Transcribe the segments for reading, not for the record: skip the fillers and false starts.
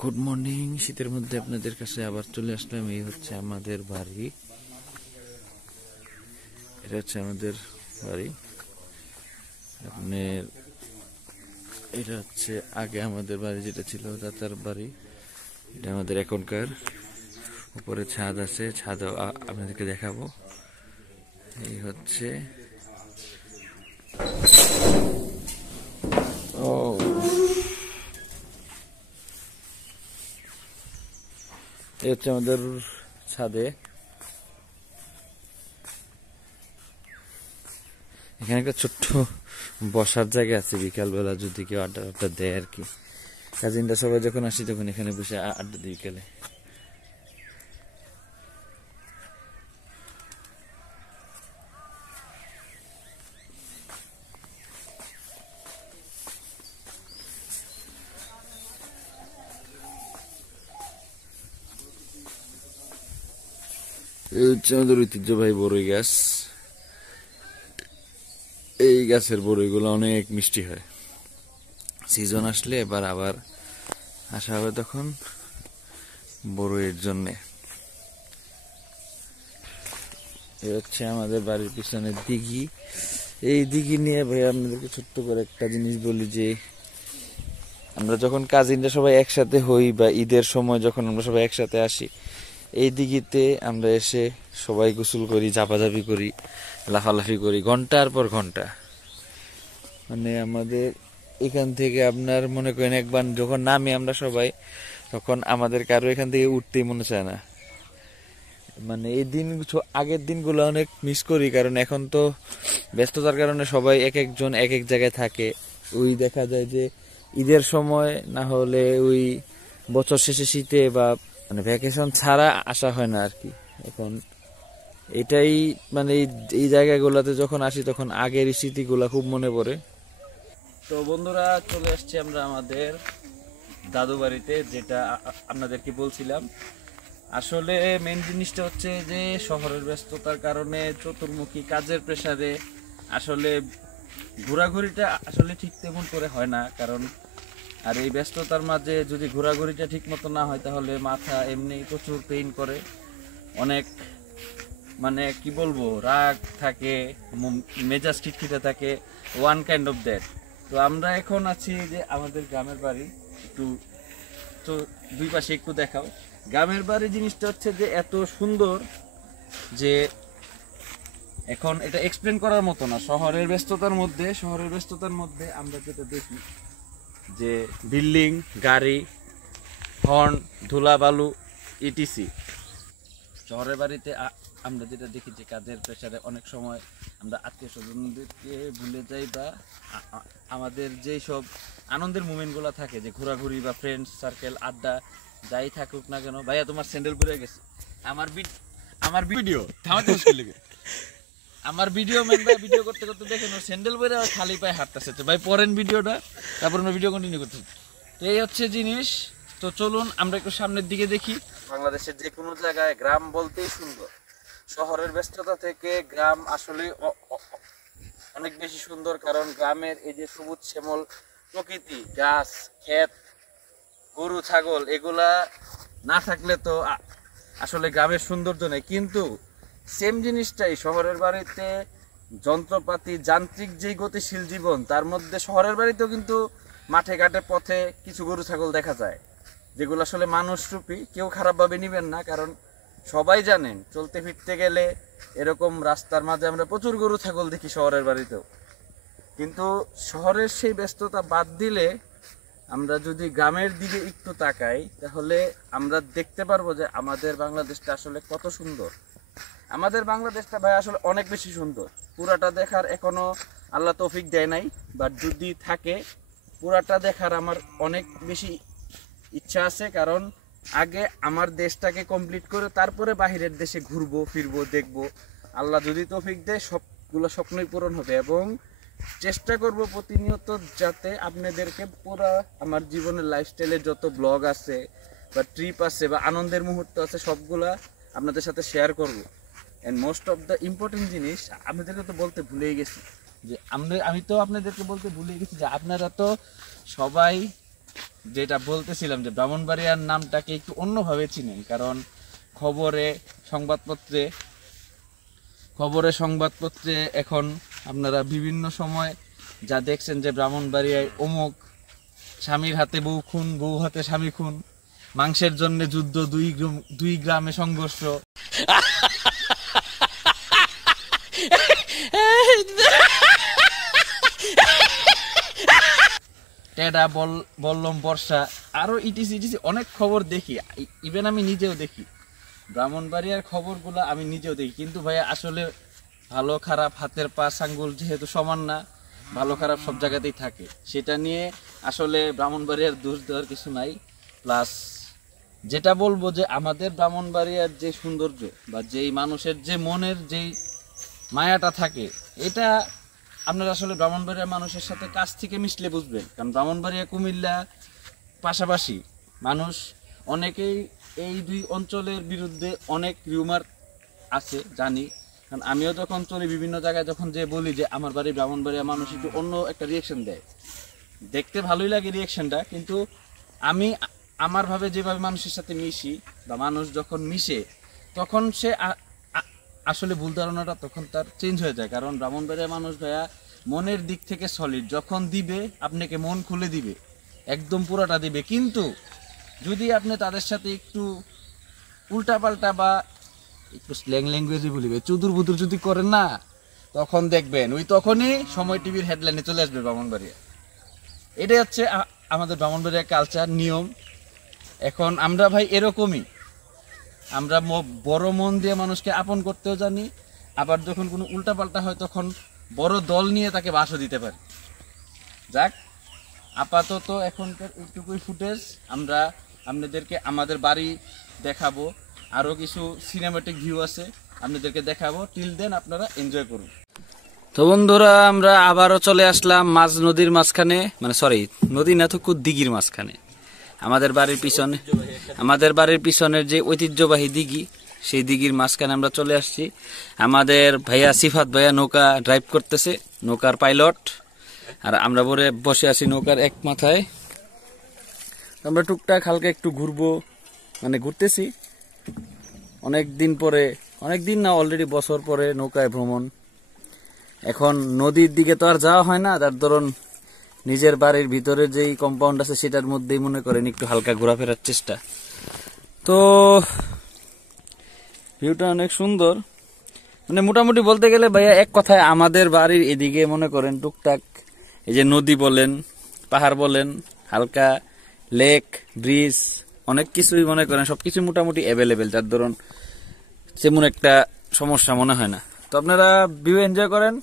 Good morning. শীতের মধ্যে আপনাদের কাছে আবার চলে আসলাম। এই হচ্ছে আমাদের বাড়ি, এটা হচ্ছে আমাদের বাড়ি। আপনার এটা হচ্ছে আগে আমাদের বাড়ি যেটা ছিল দাদার বাড়ি, এটা আমাদের এখনকার। উপরে ছাদ আছে, ছাদ আপনাদেরকে দেখাবো। এই হচ্ছে ও এই হচ্ছে আমাদের ছাদে। এখানে একটা ছোট্ট বসার জায়গা আছে, বিকালবেলা যদি কেউ আড্ডা আড্ডা দেয় আর কি। কাজিনরা সবাই যখন আসি তখন এখানে বসে আড্ডা দিই বিকালে। এই হচ্ছে আমাদের ঐতিহ্যবাহী বড়ই গাছ। এই গাছের বড়ইগুলো অনেক মিষ্টি হয়। সিজন আসলে এবার আবার আসা হবে তখন বড়ইয়ের জন্যে। এই হচ্ছে আমাদের বাড়ির পিছনে দিঘি। এই দিঘি নিয়ে ভাই আপনাদেরকে ছোট্ট করে একটা জিনিস বলি যে আমরা যখন কাজিনরা সবাই একসাথে হই বা ঈদের সময় যখন আমরা সবাই একসাথে আসি, এই দিঘিতে আমরা এসে সবাই গোসল করি, ঝাপাঝাপি করি, লাফালাফি করি ঘন্টার পর ঘন্টা। মানে আমাদের এখান থেকে আপনার মনে করেন একবার যখন নামি আমরা সবাই, তখন আমাদের কারো এখান থেকে উঠতেই মনে চায় না। মানে এই দিন আগের দিনগুলো অনেক মিস করি, কারণ এখন তো ব্যস্ততার কারণে সবাই এক একজন এক এক জায়গায় থাকে। ওই দেখা যায় যে ঈদের সময় না হলে ওই বছর শেষে শীতে বা মানে ভ্যাকেশন ছাড়া আসা হয় না আর কি। এখন এটাই মানে এই জায়গাগুলোতে যখন আসি তখন আগের স্মৃতিগুলা খুব মনে পড়ে। তো বন্ধুরা, চলে আসছি আমরা আমাদের দাদু বাড়িতে, যেটা আপনাদেরকে বলছিলাম। আসলে মেন জিনিসটা হচ্ছে যে শহরের ব্যস্ততার কারণে, চতুর্মুখী কাজের প্রেসারে আসলে ঘোরাঘুরিটা আসলে ঠিক তেমন করে হয় না। কারণ আর এই ব্যস্ততার মাঝে যদি ঘোরাঘুরিটা ঠিক মতো না হয় তাহলে মাথা এমনি প্রচুর পেইন করে, অনেক মানে কি বলবো, রাগ থাকে, মেজাজ খিটখিটে থাকে, ওয়ান কাইন্ড অফ দ্যাট। তো আমরা এখন আছি যে আমাদের গ্রামের বাড়ি, একটু তো দুই পাশে একটু দেখাও। গ্রামের বাড়ি জিনিসটা হচ্ছে যে এত সুন্দর যে এখন এটা এক্সপ্লেন করার মতো না। শহরের ব্যস্ততার মধ্যে আমরা যেটা দেখি যে বিল্ডিং, গাড়ি, হর্ন, ধুলাবালু, ইটিসি। শহরের বাড়িতে আমরা যেটা দেখি যে কাজের প্রেসারে অনেক সময় আমরা আত্মীয় স্বজনদেরকে ভুলে যাই, বা আমাদের যেই সব আনন্দের মুমেন্টগুলো থাকে, যে ঘোরাঘুরি বা ফ্রেন্ডস সার্কেল, আড্ডা যাই থাকুক না কেন। ভাইয়া তোমার স্যান্ডেল পরে গেছে। আমার ভিডিও থামাতে মুশকিল লাগে। আমার ভিডিও ম্যান ভাই ভিডিও করতে করতে দেখেন স্যান্ডেল পরে খালি পায়ে হাঁটতেছে। তো ভাই পরেন ভিডিওটা, তারপর আমরা ভিডিও কন্টিনিউ করতেছি। তো এই হচ্ছে জিনিস। তো চলুন আমরা একটু সামনের দিকে দেখি। বাংলাদেশের যে কোনো জায়গায় গ্রাম বলতেই সুন্দর। শহরের ব্যস্ততা থেকে গ্রাম আসলে অনেক বেশি সুন্দর, কারণ গ্রামের এই যে সবুজ শ্যামল প্রকৃতি, গাছ, ক্ষেত, গরু, ছাগল, এগুলা না থাকলে তো আসলে গ্রামের সৌন্দর্য নেই। কিন্তু সেম জিনিসটাই শহরের বাড়িতে, যন্ত্রপাতি, যান্ত্রিক যেই গতিশীল জীবন, তার মধ্যে শহরের বাড়িতেও কিন্তু মাঠে ঘাটে পথে কিছু গরু ছাগল দেখা যায়, যেগুলো আসলে মানুষরূপী। কেউ খারাপভাবে নেবেন না, কারণ সবাই জানেন চলতে ফিরতে গেলে এরকম রাস্তার মাঝে আমরা প্রচুর গরু ছাগল দেখি শহরের বাড়িতেও। কিন্তু শহরের সেই ব্যস্ততা বাদ দিলে আমরা যদি গ্রামের দিকে একটু তাকাই, তাহলে আমরা দেখতে পারবো যে আমাদের বাংলাদেশটা আসলে কত সুন্দর। আমাদের বাংলাদেশটা ভাই আসলে অনেক বেশি সুন্দর। পুরাটা দেখার এখনো আল্লাহ তৌফিক দেয় নাই, বাট যদি থাকে পুরাটা দেখার আমার অনেক বেশি ইচ্ছা আছে। কারণ আগে আমার দেশটাকে কমপ্লিট করে তারপরে বাহিরের দেশে ঘুরবো ফিরবো, দেখবো। আল্লাহ যদি তৌফিক দেয় সবগুলো স্বপ্নই পূরণ হবে, এবং চেষ্টা করব প্রতিনিয়ত যাতে আপনাদেরকে পুরো আমার জীবনের লাইফস্টাইলের যত ব্লগ আছে বা ট্রিপ আছে বা আনন্দের মুহূর্ত আছে সবগুলা আপনাদের সাথে শেয়ার করব। And most of the important জিনিস আপনাদেরকে তো বলতে ভুলেই গেছি যে আমি তো আপনাদেরকে বলতে ভুলে গেছি যে আপনারা তো সবাই যেটা বলতেছিলাম যে ব্রাহ্মণবাড়িয়ার নামটাকে একটু অন্যভাবে চিনেন, কারণ সংবাদপত্রে এখন আপনারা বিভিন্ন সময় যা দেখছেন যে ব্রাহ্মণবাড়িয়ায় অমুক স্বামীর হাতে বউ খুন, বউ হাতে স্বামী খুন, মাংসের জন্য যুদ্ধ, দুই গ্রামে সংঘর্ষ। টেডা বল্লম বর্ষা আরো ইটিসি অনেক খবর দেখি, ইভেন আমি নিজেও দেখি ব্রাহ্মণবাড়িয়ার খবরগুলো আমি নিজেও দেখি। কিন্তু ভাইয়া আসলে ভালো খারাপ হাতের পা আঙ্গুল যেহেতু সমান না, ভালো খারাপ সব জায়গাতেই থাকে, সেটা নিয়ে আসলে ব্রাহ্মণবাড়িয়ার দোষ দেওয়ার কিছু নাই। প্লাস যেটা বলবো যে আমাদের ব্রাহ্মণবাড়িয়ার যে সৌন্দর্য বা যেই মানুষের যে মনের যেই মায়াটা থাকে, এটা আপনারা আসলে ব্রাহ্মণবাড়িয়ার মানুষের সাথে কাছ থেকে মিশলে বুঝবেন। কারণ ব্রাহ্মণবাড়িয়া কুমিল্লা পাশাপাশি মানুষ অনেকেই এই দুই অঞ্চলের বিরুদ্ধে অনেক রিউমার আছে জানি, কারণ আমিও যখন চলি বিভিন্ন জায়গায় যখন যে বলি যে আমার বাড়ি ব্রাহ্মণবাড়িয়া, মানুষ একটু অন্য একটা রিয়েকশন দেয়, দেখতে ভালোই লাগে রিয়েকশনটা, কিন্তু আমি আমার ভাবে যেভাবে মানুষের সাথে মিশি বা মানুষ যখন মিশে তখন সে আসলে ভুল ধারণাটা তখন তার চেঞ্জ হয়ে যায়। কারণ ব্রাহ্মণবাড়িয়া মানুষ ভাইয়া মনের দিক থেকে সলিড, যখন দিবে আপনাকে মন খুলে দিবে, একদম পুরোটা দিবে। কিন্তু যদি আপনি তাদের সাথে একটু উল্টাপাল্টা বা একটু স্ল্যাং ল্যাঙ্গুয়েজে বলিবে চুদুর বুদুর যদি করেন না, তখন দেখবেন ওই তখনই সময় টিভির হেডলাইনে চলে আসবে ব্রাহ্মণবাড়িয়া। এটাই হচ্ছে আমাদের ব্রাহ্মণবাড়িয়া কালচার, নিয়ম। এখন আমরা ভাই এরকমই, আমরা বড় মন দিয়ে মানুষকে আপন করতেও জানি, আবার যখন কোনো উল্টাপাল্টা হয় তখন বড় দল নিয়ে তাকে বাসও দিতে পারি। যাক, আপাতত এখনকার এইটুকুই ফুটেজ, আমরা আপনাদেরকে আমাদের বাড়ি দেখাবো, আরও কিছু সিনেমেটিক ভিউ আছে আপনাদেরকে দেখাবো। টিল দেন আপনারা এনজয় করুন। তো বন্ধুরা, আমরা আবারও চলে আসলাম মাঝ নদীর মাঝখানে, মানে সরি নদী না তো দিঘির মাঝখানে। আমাদের বাড়ির পিছনের যে ঐতিহ্যবাহী দিঘি, সেই দিঘির মাঝখানে আমরা চলে আসছি। আমাদের ভাইয়া সিফাত ভাইয়া নৌকা ড্রাইভ করতেছে, নৌকার পাইলট, আর আমরা বসে আছি নৌকার এক মাথায়। আমরা টুকটাক হালকা একটু ঘুরবো, মানে ঘুরতেছি অনেক দিন না, অলরেডি বছর পরে নৌকায় ভ্রমণ। এখন নদীর দিকে তো আর যাওয়া হয় না, তার ধরুন নিজের বাড়ির ভিতরে যেই কম্পাউন্ড আছে সেটার মধ্যেই মনে করেন একটু হালকা ঘোরাফেরার চেষ্টা। তো ভিউটা অনেক সুন্দর, মানে মোটামুটি বলতে গেলে ভাইয়া এক কথায় আমাদের বাড়ির এদিকে মনে করেন টুকটাক এই যে নদী বলেন, পাহাড় বলেন, হালকা লেক, ব্রিজ, অনেক কিছুই মনে করেন সবকিছু মোটামুটি অ্যাভেলেবেল, যার ধরুন তেমন একটা সমস্যা মনে হয় না। তো আপনারা ভিউ এনজয় করেন।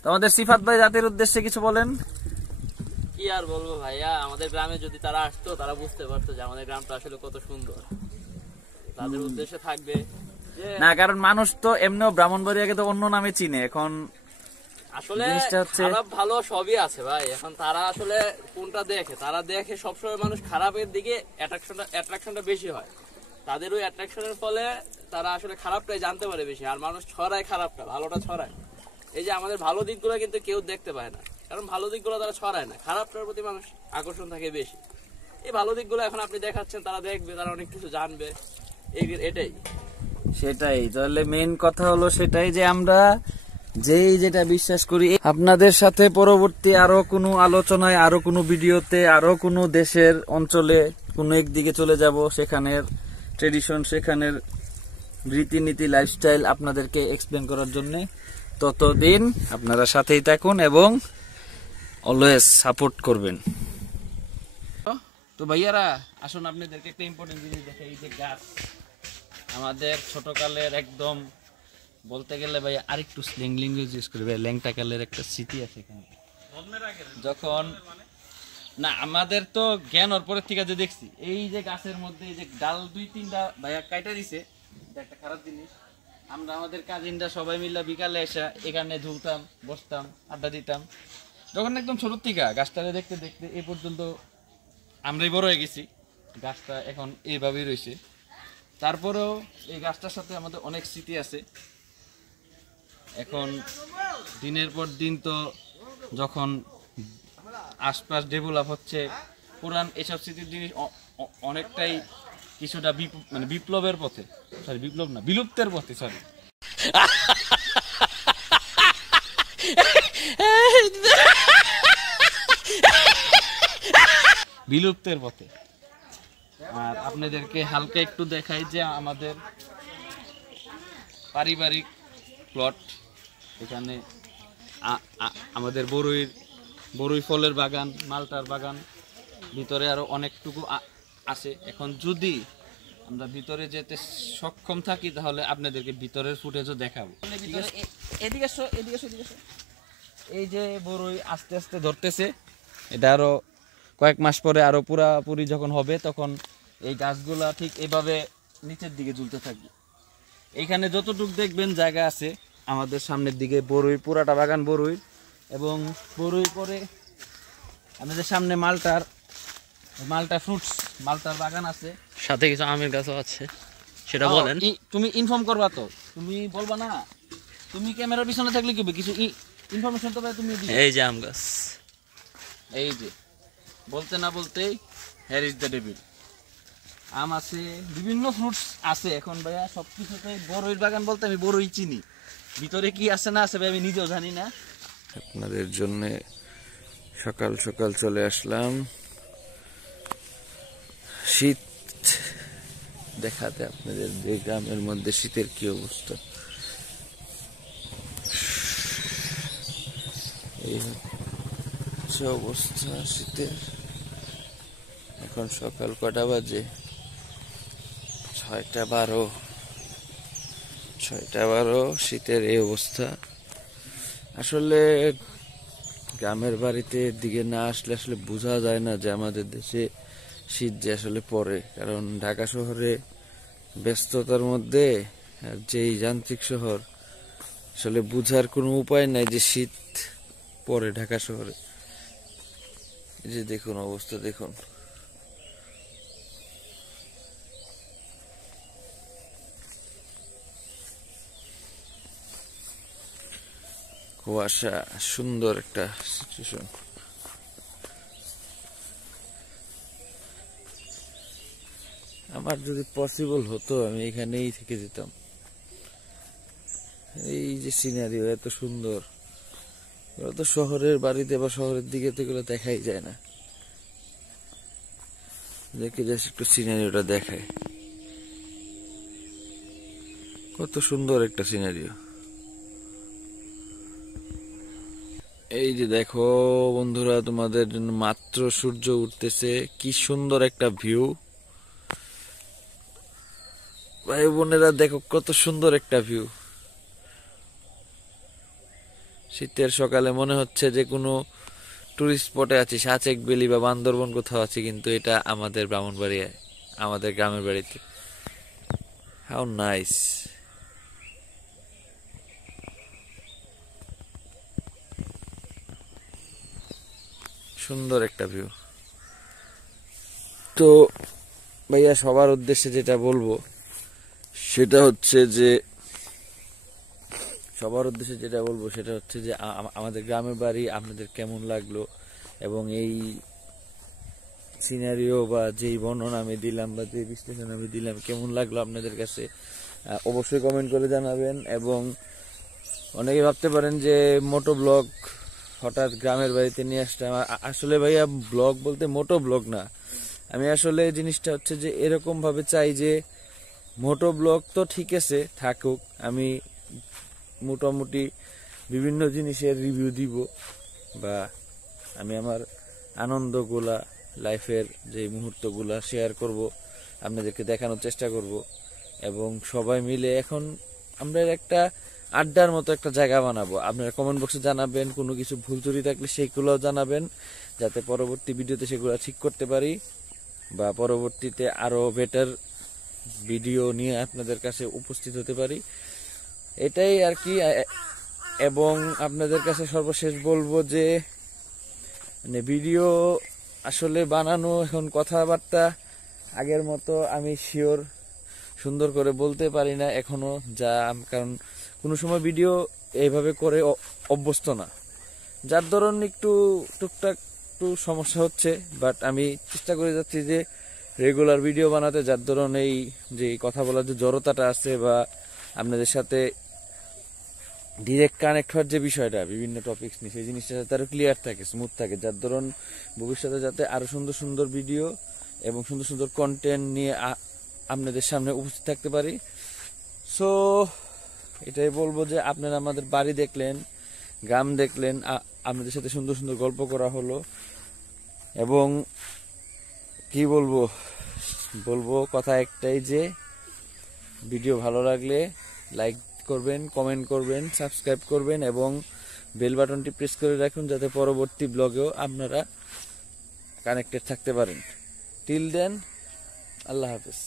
তো আমাদের সিফাত ভাই জাতির উদ্দেশ্যে কিছু বলেন। কি আর বলবো ভাইয়া, আমাদের গ্রামে যদি তারা আসতো তারা বুঝতে পারতো যে আমাদের গ্রামটা আসলে কত সুন্দর। তাদের উদ্দেশ্যে থাকবে না, কারণ মানুষ তো এমনিও ব্রাহ্মণবাড়িয়াকে তো অন্য নামে চিনে। এখন আসলে খারাপ ভালো সবই আছে ভাই, এখন তারা আসলে কোনটা দেখে, তারা দেখে সবসময় মানুষ খারাপের দিকে অ্যাট্রাকশনটা বেশি হয়। তাদের ওই অ্যাট্রাকশনের ফলে তারা আসলে খারাপটাই জানতে পারে বেশি, আর মানুষ ছড়ায় খারাপটা, ভালোটা ছড়ায়। এই যে আমাদের ভালো দিকগুলো কিন্তু কেউ দেখতে পায় না, কারণ ভালো দিকগুলো তারা ছড়ায় না, খারাপটার প্রতি মানুষ আকর্ষণ থাকে বেশি। এই ভালো দিকগুলো এখন আপনি দেখাচ্ছেন, তারা দেখবে, তারা অনেক কিছু জানবে, এটাই সেটাই। তাহলে মেইন কথা হলো সেটাই যে আমরা যেটা বিশ্বাস করি, আপনাদের সাথে পরবর্তী আরো কোনো আলোচনায়, আরো কোনো ভিডিওতে, আরো কোনো দেশের অঞ্চলে কোনো একদিকে চলে যাব, সেখানের ট্রেডিশন, সেখানের রীতিনীতি, লাইফস্টাইল আপনাদেরকে এক্সপ্লেন করার জন্য। ততদিন আপনারা সাথেই থাকুন এবং অলওয়েজ সাপোর্ট করবেন। তো ভাইয়ারা আসুন আপনাদেরকে একটা ইম্পর্টেন্ট জিনিস দেখাই। এই যে গাছ, আমাদের ছোটকালের একদম বলতে গেলে ভাই আরেকটু স্ল্যাং ল্যাঙ্গুয়েজ ইউজ করি ভাই, ল্যাংটা কালের একটা স্মৃতি আছে এখানে। যখন না আমাদের তো জ্ঞান ওর পরের থেকে যে দেখছি, এই যে গাছের মধ্যে এই যে ডাল 2-3টা ভাইয়া কাইটা দিছে, এটা একটা খারাপ জিনিস। আমরা আমাদের কাজিনরা সবাই মিলে বিকালে এসে এখানে ঝুলতাম, বসতাম, আড্ডা দিতাম। যখন একদম ছোট থেকে গাছটাকে দেখতে দেখতে এই পর্যন্ত আমরাই বড় হয়ে গেছি, গাছটা এখন এইভাবেই রয়েছে। তারপরেও এই গাছটার সাথে আমাদের অনেক স্মৃতি আছে। এখন দিনের পর দিন তো যখন আশপাশ ডেভেলপ হচ্ছে, পুরান এসব স্মৃতির জিনিস অনেকটাই কিছুটা মানে বিপ্লবের পথে, সরি বিপ্লব না, বিলুপ্তের পথে, সরি বিলুপ্তের পথে। আর আপনাদেরকে হালকা একটু দেখাই যে আমাদের পারিবারিক প্লট, এখানে আমাদের বরুই ফলের বাগান, মালটার বাগান, ভিতরে আরো অনেকটুকু আছে। এখন যদি আমরা ভিতরে যেতে সক্ষম থাকি তাহলে আপনাদেরকে ভিতরের ফুটেজও দেখাবো। এদিকে এসো, এদিকে এসো, এদিকে এসো। এই যে বরুই আস্তে আস্তে ধরতেছে, এটা আরো কয়েক মাস পরে আরো পুরাপুরি যখন হবে তখন এই গাছগুলা ঠিক এভাবে নিচের দিকে ঝুলতে থাকবে। এইখানে যতটুক দেখবেন জায়গা আছে আমাদের সামনের দিকে বরুই, পুরাটা বাগান বরুই, এবং বরুই পরে আমাদের সামনে মালটা ফ্রুটস, মালটার বাগান আছে, সাথে কিছু আমের গাছও আছে, সেটা বলেন। তুমি ইনফর্ম করবা তো, তুমি বলবা না, তুমি ক্যামেরার পিছনে থাকলে কি হবে, কিছু ইনফরমেশন তো তুমি দিবে। এই যে আম গাছ, এই যে বলতে না বলতেই হেয়ার ইজ দ্য ডেভিল। আম আছে, বিভিন্ন ফ্রুটস আছে। এখন ভাইয়া সবকিছুতে বড়ইর বাগান বলতে আমি বড়ই চিনি, ভিতরে কি আছে না আছে ভাই আমি নিজেও জানি না। আপনাদের জন্য সকাল সকাল চলে আসলাম শীত দেখাতে আপনাদের, যে গ্রামের মধ্যে শীতের কি অবস্থা। এই হচ্ছে অবস্থা শীতের। এখন সকাল কটা বাজে? 6টা 12। শীতের এই অবস্থা। আসলে গ্রামের বাড়িতে দিকে না আসলে বোঝা যায় না যে আমাদের দেশে শীত যে আসলে পড়ে। কারণ ঢাকা শহরে ব্যস্ততার মধ্যে, আর যেই যান্ত্রিক শহর, আসলে বুঝার কোনো উপায় নাই যে শীত পড়ে ঢাকা শহরে। এই যে দেখুন অবস্থা, দেখুন কুয়াশা, সুন্দর একটা সিচুয়েশন। আমার যদি পসিবল হতো আমি এখানেই থেকে যেতাম। এই যে সিনারিও এত সুন্দর, ওরা তো শহরের বাড়িতে বা শহরের দিকে তো এগুলো দেখাই যায় না। দেখে জাস্ট একটু সিনারিওটা দেখায়, কত সুন্দর একটা সিনারিও। এই যে দেখো বন্ধুরা, তোমাদের জন্য মাত্র সূর্য উঠতেছে, কি সুন্দর একটা ভিউ। ভাই বোনেরা দেখো কত সুন্দর একটা ভিউ। শীতের সকালে মনে হচ্ছে যে কোনো টুরিস্ট স্পটে আছি, সাচেক বেলি বা বান্দরবন কোথাও আছি, কিন্তু এটা আমাদের ব্রাহ্মণবাড়িয়ায়, আমাদের গ্রামের বাড়িতে। How nice. সুন্দর একটা ভিউ। তো ভাইয়া সবার উদ্দেশ্যে যেটা বলবো সেটা হচ্ছে যে আমাদের গ্রামের বাড়ি আপনাদের কেমন লাগলো, এবং এই সিনারিও বা যেই বর্ণনা আমি দিলাম বা যে বিশ্লেষণ আমি দিলাম কেমন লাগলো আপনাদের কাছে অবশ্যই কমেন্ট করে জানাবেন। এবং অনেকে ভাবতে পারেন যে মোটো ব্লগ হঠাৎ গ্রামের বাড়িতে নিয়ে আসলাম। আসলে ভাইয়া ব্লগ বলতে মোটো ব্লগ না, আমি আসলে জিনিসটা হচ্ছে যে এরকম ভাবে চাই যে মোটো ব্লগ তো ঠিক আছে থাকুক, আমি মোটামুটি বিভিন্ন জিনিসের রিভিউ দিব, বা আমি আমার আনন্দগুলা, লাইফের যে মুহূর্তগুলা শেয়ার করব, আপনাদেরকে দেখানোর চেষ্টা করব। এবং সবাই মিলে এখন আমরা একটা আড্ডার মতো একটা জায়গা বানাবো। আপনারা কমেন্ট বক্সে জানাবেন, কোনো কিছু ভুল ত্রুটি থাকলে সেগুলোও জানাবেন, যাতে পরবর্তী ভিডিওতে সেগুলো ঠিক করতে পারি, বা পরবর্তীতে আরো বেটার ভিডিও নিয়ে আপনাদের কাছে উপস্থিত হতে পারি, এটাই আর কি। এবং আপনাদের কাছে সর্বশেষ বলবো যে মানে ভিডিও আসলে বানানো, এখন কথাবার্তা আগের মতো আমি শিওর সুন্দর করে বলতে পারি না এখনো, কারণ কোনো সময় ভিডিও এইভাবে করে অভ্যস্ত না, যার ধরুন একটু টুকটাক একটু সমস্যা হচ্ছে, বাট আমি চেষ্টা করে যাচ্ছি যে রেগুলার ভিডিও বানাতে, যার ধরুন এই যে কথা বলার যে জড়তাটা আছে বা আপনাদের সাথে ডিরেক্ট কানেক্ট হওয়ার যে বিষয়টা বিভিন্ন টপিকস নিয়ে, সেই জিনিসটা যাতে আরো ক্লিয়ার থাকে, স্মুথ থাকে, যার ধরুন ভবিষ্যতে যাতে আরো সুন্দর সুন্দর ভিডিও এবং সুন্দর সুন্দর কন্টেন্ট নিয়ে আপনাদের সামনে উপস্থিত থাকতে পারি। সো এটাই বলবো যে আপনারা আমাদের বাড়ি দেখলেন, গ্রাম দেখলেন, আপনাদের সাথে সুন্দর সুন্দর গল্প করা হলো, এবং কি বলবো কথা একটাই যে ভিডিও ভালো লাগলে লাইক করবেন, কমেন্ট করবেন, সাবস্ক্রাইব করবেন এবং বেল বাটনটি প্রেস করে রাখুন যাতে পরবর্তী ব্লগেও আপনারা কানেক্টেড থাকতে পারেন। টিল দেন, আল্লাহ হাফেজ।